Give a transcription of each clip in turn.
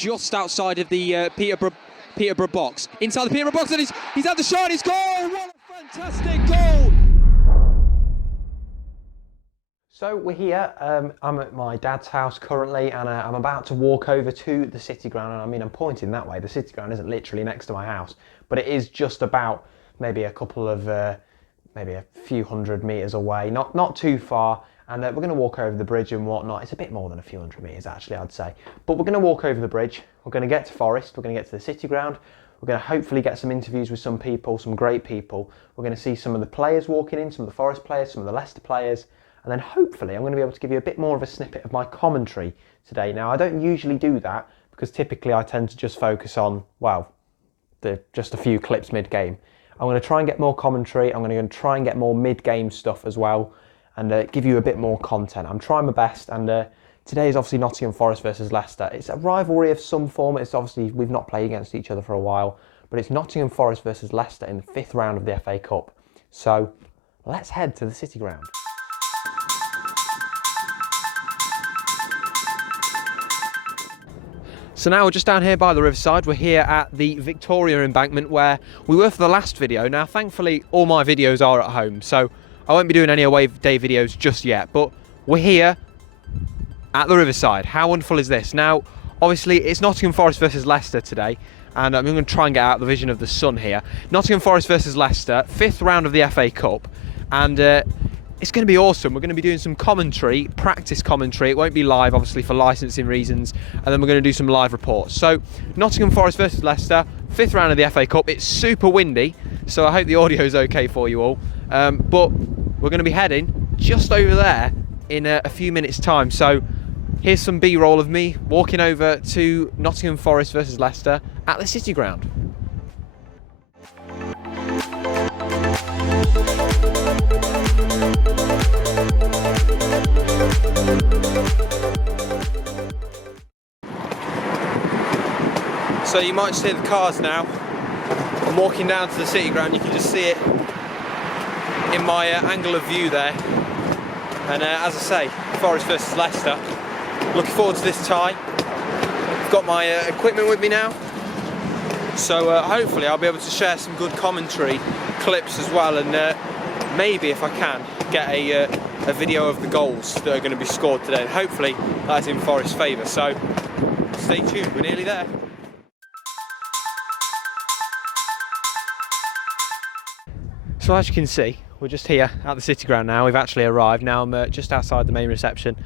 just outside of the Peterborough box. Inside the Peterborough box, and he's had the shot, it's goal! What a fantastic goal! So we're here, I'm at my dad's house currently, and I'm about to walk over to the City Ground, and I mean I'm pointing that way. The City Ground isn't literally next to my house, but it is just about maybe a couple of, maybe a few hundred metres away, not too far, and we're going to walk over the bridge and whatnot. It's a bit more than a few hundred metres actually, I'd say, but we're going to walk over the bridge, we're going to get to Forest, we're going to get to the City Ground, we're going to hopefully get some interviews with some people, some great people. We're going to see some of the players walking in, some of the Forest players, some of the Leicester players, and then hopefully I'm going to be able to give you a bit more of a snippet of my commentary today. Now, I don't usually do that because typically I tend to just focus on, well, just a few clips mid-game. I'm going to try and get more commentary. I'm going to try and get more mid-game stuff as well and give you a bit more content. I'm trying my best, and today is obviously Nottingham Forest versus Leicester. It's a rivalry of some form. It's obviously, we've not played against each other for a while, but it's Nottingham Forest versus Leicester in the 5th round of the FA Cup. So let's head to the City Ground. So now we're just down here by the riverside. We're here at the Victoria embankment where we were for the last video. Now, thankfully, all my videos are at home, so I won't be doing any away day videos just yet, but we're here at the riverside. How wonderful is this? Now, obviously, it's Nottingham Forest versus Leicester today, and I'm going to try and get out the vision of the sun here. Nottingham Forest versus Leicester, 5th round of the FA Cup, and it's going to be awesome. We're going to be doing some commentary, practice commentary. It won't be live, obviously, for licensing reasons. And then we're going to do some live reports. So, Nottingham Forest versus Leicester, 5th round of the FA Cup. It's super windy, so I hope the audio is okay for you all. But we're going to be heading just over there in a few minutes' time. So, here's some B-roll of me walking over to Nottingham Forest versus Leicester at the City Ground. So you might just hear the cars now. I'm walking down to the City Ground, you can just see it in my angle of view there. And as I say, Forest versus Leicester. Looking forward to this tie. I've got my equipment with me now. So hopefully I'll be able to share some good commentary clips as well, and maybe if I can get a video of the goals that are going to be scored today, and hopefully that's in Forest's favour. So stay tuned, we're nearly there. So as you can see, we're just here at the City Ground now. We've actually arrived. Now I'm just outside the main reception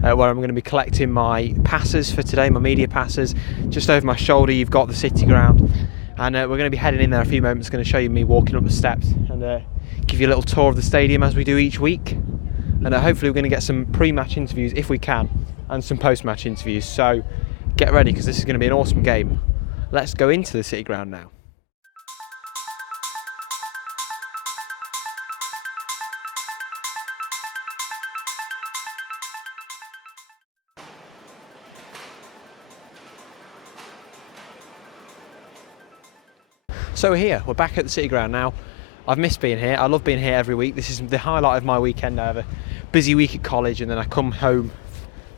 where I'm going to be collecting my passes for today, my media passes. Just over my shoulder you've got the City Ground, and we're going to be heading in there in a few moments. Going to show you me walking up the steps and give you a little tour of the stadium as we do each week, and hopefully we're going to get some pre-match interviews if we can, and some post-match interviews. So get ready, because this is going to be an awesome game. Let's go into the City Ground now. So we're here, we're back at the City Ground now. I've missed being here. I love being here every week. This is the highlight of my weekend. I have a busy week at college and then I come home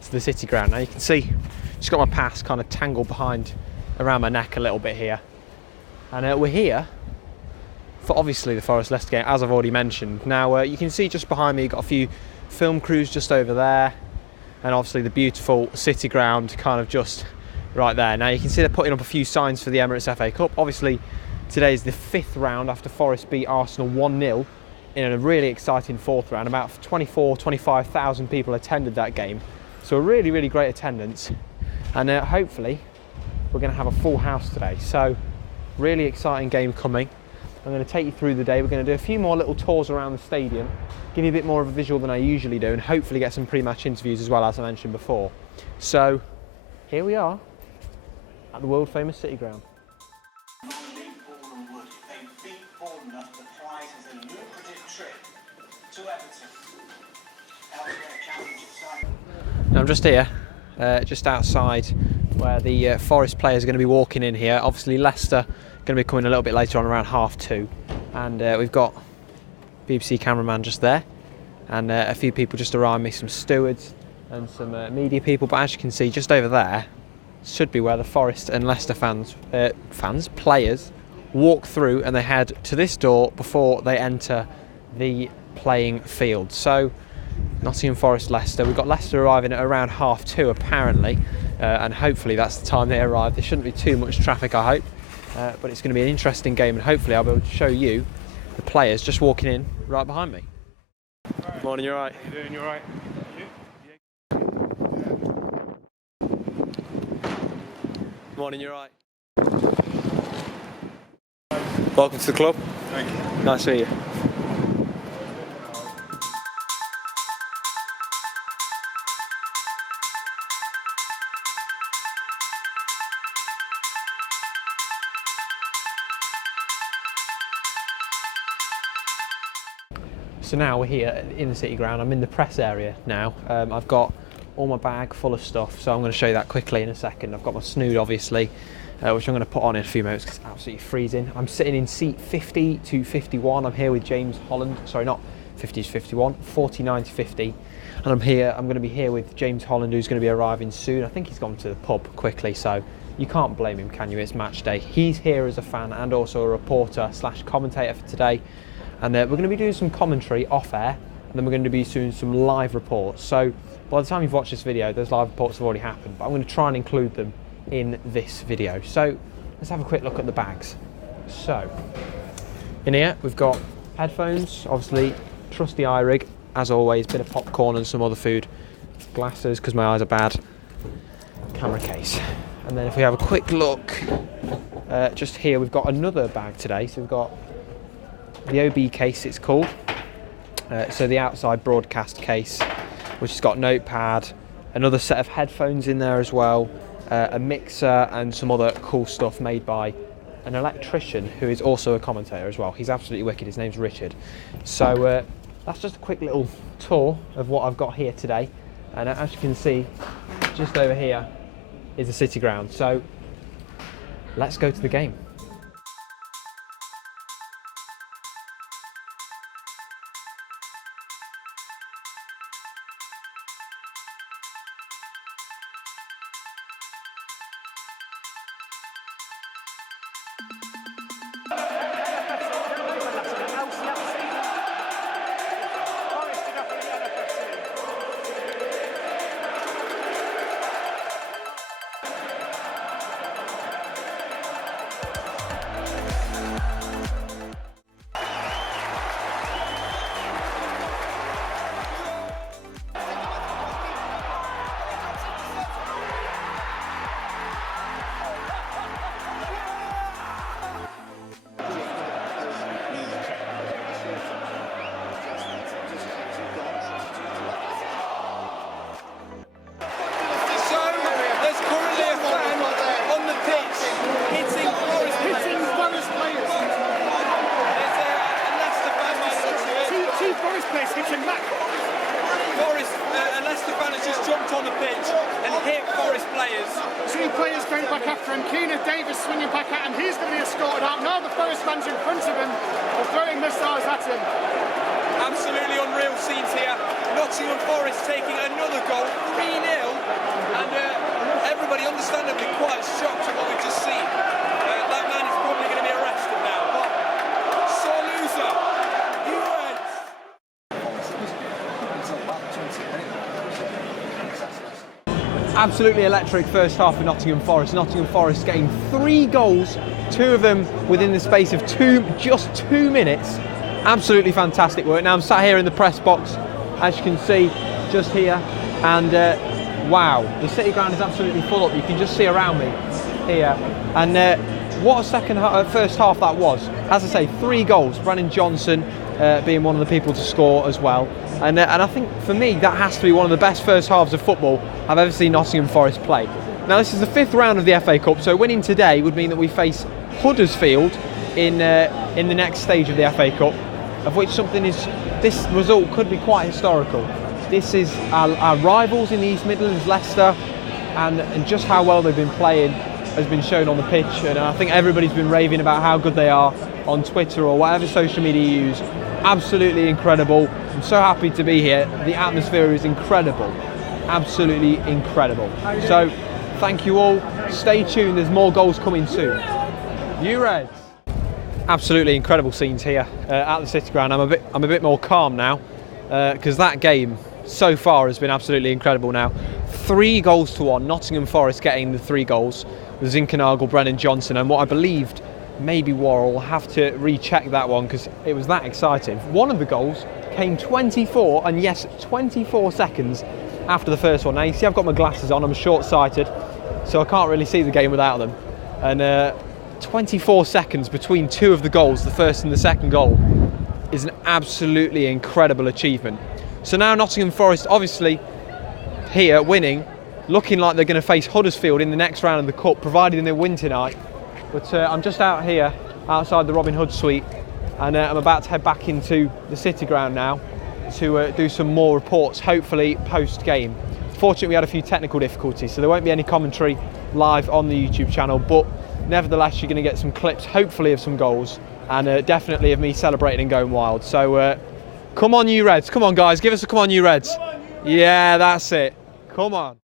to the City Ground. Now you can see, just got my pass kind of tangled behind around my neck a little bit here. And we're here for obviously the Forest Leicester game, as I've already mentioned. Now you can see just behind me, you've got a few film crews just over there, and obviously the beautiful City Ground kind of just right there. Now you can see they're putting up a few signs for the Emirates FA Cup. Obviously today is the 5th round after Forest beat Arsenal 1-0 in a really exciting 4th round. About 25,000 people attended that game. So a really, really great attendance. And hopefully we're going to have a full house today. So really exciting game coming. I'm going to take you through the day. We're going to do a few more little tours around the stadium, give you a bit more of a visual than I usually do, and hopefully get some pre-match interviews as well, as I mentioned before. So here we are at the world famous City Ground. Now I'm just here, just outside where the Forest players are going to be walking in here. Obviously Leicester going to be coming a little bit later on, around 2:30, and we've got BBC cameraman just there, and a few people just around me, some stewards and some media people. But as you can see, just over there, should be where the Forest and Leicester players walk through, and they head to this door before they enter the playing field. So Nottingham Forest, Leicester. We've got Leicester arriving at around 2:30 apparently, and hopefully that's the time they arrive. There shouldn't be too much traffic, I hope, but it's going to be an interesting game, and hopefully I'll be able to show you the players just walking in right behind me. Morning, you alright? How you doing? You alright? Morning, you alright? Welcome to the club. Thank you. Nice to meet you. So now we're here in the City Ground. I'm in the press area now. I've got all my bag full of stuff, so I'm going to show you that quickly in a second. I've got my snood, obviously, which I'm going to put on in a few moments because it's absolutely freezing. I'm sitting in seat 50 to 51. I'm here with James Holland. Sorry, not 50 to 51, 49 to 50. And I'm going to be here with James Holland, who's going to be arriving soon. I think he's gone to the pub quickly, so you can't blame him, can you? It's match day. He's here as a fan and also a reporter / commentator for today. And we're going to be doing some commentary off air, and then we're going to be doing some live reports. So by the time you've watched this video, those live reports have already happened, but I'm going to try and include them in this video. So let's have a quick look at the bags. So in here we've got headphones, obviously trusty iRig as always, bit of popcorn and some other food, glasses because my eyes are bad, camera case. And then if we have a quick look just here, we've got another bag today. So we've got the OB case, it's called. So the outside broadcast case, which has got notepad, another set of headphones in there as well, a mixer and some other cool stuff made by an electrician who is also a commentator as well. He's absolutely wicked. His name's Richard. So that's just a quick little tour of what I've got here today. And as you can see, just over here is the City Ground. So let's go to the game. Swinging back at him, he's going to be escorted out. Now the Forest fans in front of him are throwing missiles at him. Absolutely unreal scenes here. Nottingham Forest taking another goal, 3-0, and everybody understandably quite shocked at what we've just seen. That man is probably going to be arrested now, but sore loser, he wins. Absolutely electric first half for Nottingham Forest. Nottingham Forest getting 3 goals, 2 of them within the space of just 2 minutes. Absolutely fantastic work. Now I'm sat here in the press box, as you can see, just here, and wow, the City Ground is absolutely full up. You can just see around me here, and what a first half that was. As I say, 3 goals. Brandon Johnson being one of the people to score as well. And I think for me that has to be one of the best first halves of football I've ever seen Nottingham Forest play. Now this is the 5th round of the FA Cup, so winning today would mean that we face Huddersfield in the next stage of the FA Cup, of which this result could be quite historical. This is our rivals in the East Midlands, Leicester, and just how well they've been playing has been shown on the pitch, and I think everybody's been raving about how good they are on Twitter or whatever social media you use. Absolutely incredible. I'm so happy to be here. The atmosphere is incredible, absolutely incredible. So Thank you all. Stay tuned, there's more goals coming soon. You Reds. Absolutely incredible scenes here at the City Ground. I'm a bit more calm now because that game so far has been absolutely incredible now. 3-1, Nottingham Forest getting the 3 goals with Zinkernagel, Brennan Johnson, and what I believed maybe Worrell. Will have to recheck that one because it was that exciting. One of the goals came 24 seconds after the first one. Now you see I've got my glasses on, I'm short-sighted, so I can't really see the game without them. And 24 seconds between 2 of the goals, the first and the second goal, is an absolutely incredible achievement. So now Nottingham Forest obviously here winning, looking like they're going to face Huddersfield in the next round of the Cup, provided they win tonight. But I'm just out here outside the Robin Hood suite, and I'm about to head back into the City Ground now to do some more reports, hopefully post-game. Fortunately we had a few technical difficulties, so there won't be any commentary live on the YouTube channel, but nevertheless you're going to get some clips hopefully of some goals, and definitely of me celebrating and going wild. So come on you Reds, come on guys, give us a come on you Reds. Yeah, that's it, come on.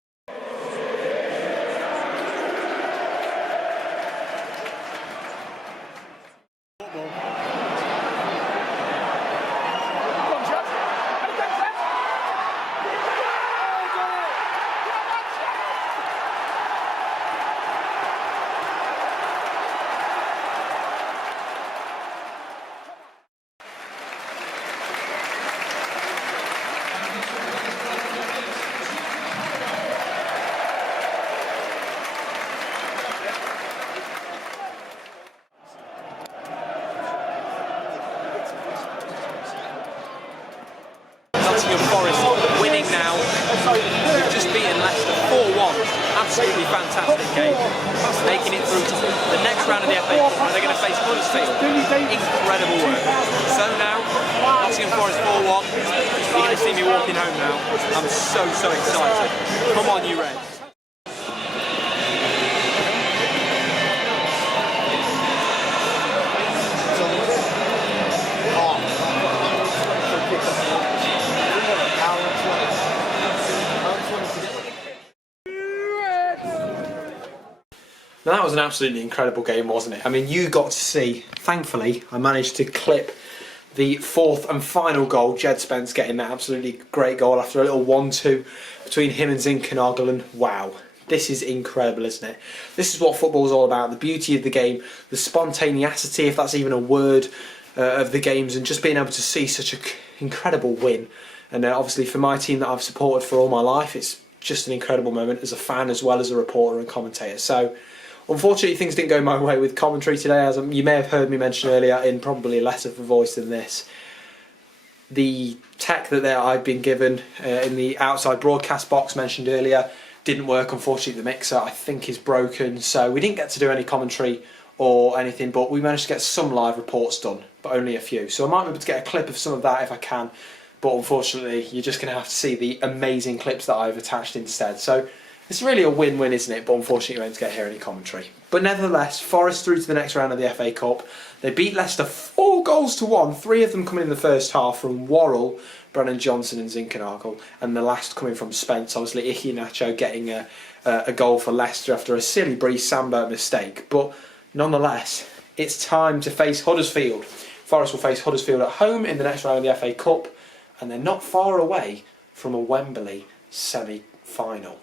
Nottingham Forest winning now. We've just beaten Leicester 4-1. Absolutely fantastic game. Making it through to the next round of the FA Cup, where they're going to face Huddersfield. Incredible work. So now, Nottingham Forest 4-1. You're going to see me walking home now. I'm so excited. Come on you Reds. Now that was an absolutely incredible game, wasn't it? I mean, you got to see, thankfully, I managed to clip the 4th and final goal, Jed Spence getting that absolutely great goal after a little 1-2 between him and Zinkernagel, and wow, this is incredible, isn't it? This is what football's all about, the beauty of the game, the spontaneity, if that's even a word, of the games, and just being able to see such an incredible win. And obviously for my team that I've supported for all my life, it's just an incredible moment as a fan as well as a reporter and commentator. So unfortunately things didn't go my way with commentary today, as you may have heard me mention earlier in probably less of a voice than this. The tech that I'd been given in the outside broadcast box mentioned earlier didn't work. Unfortunately the mixer I think is broken, so we didn't get to do any commentary or anything, but we managed to get some live reports done, but only a few. So I might be able to get a clip of some of that if I can, but unfortunately you're just going to have to see the amazing clips that I've attached instead. So it's really a win-win, isn't it? But unfortunately you won't get to hear any commentary. But nevertheless, Forest through to the next round of the FA Cup. They beat Leicester 4-1, 3 of them coming in the first half from Worrell, Brennan Johnson and Zinkernagel, and the last coming from Spence. Obviously Iheanacho getting a goal for Leicester after a silly Brice Samba mistake. But nonetheless, it's time to face Huddersfield. Forest will face Huddersfield at home in the next round of the FA Cup, and they're not far away from a Wembley semi-final.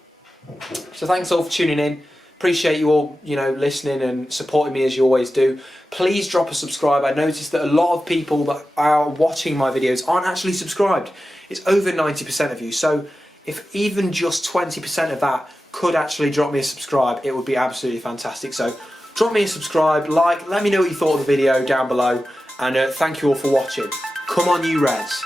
So thanks all for tuning in. Appreciate you all, listening and supporting me as you always do. Please drop a subscribe. I noticed that a lot of people that are watching my videos aren't actually subscribed. It's over 90% of you. So if even just 20% of that could actually drop me a subscribe, it would be absolutely fantastic. So drop me a subscribe, like, let me know what you thought of the video down below, and thank you all for watching. Come on you Reds.